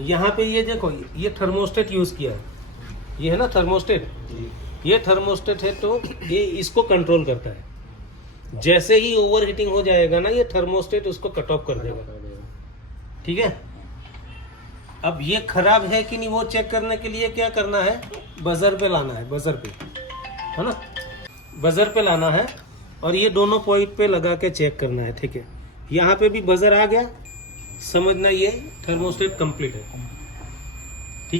यहाँ पे ये देखो, ये थर्मोस्टेट यूज़ किया है, ये है ना थर्मोस्टेट, ये थर्मोस्टेट है तो ये इसको कंट्रोल करता है। जैसे ही ओवर हीटिंग हो जाएगा ना, ये थर्मोस्टेट उसको कट ऑफ कर देगा। ठीक है। अब ये खराब है कि नहीं वो चेक करने के लिए क्या करना है, बजर पे लाना है, बजर पे, है ना, बजर पे लाना है और ये दोनों पॉइंट पे लगा के चेक करना है। ठीक है, यहाँ पे भी बजर आ गया, समझना ये थर्मोस्टेट कंप्लीट है।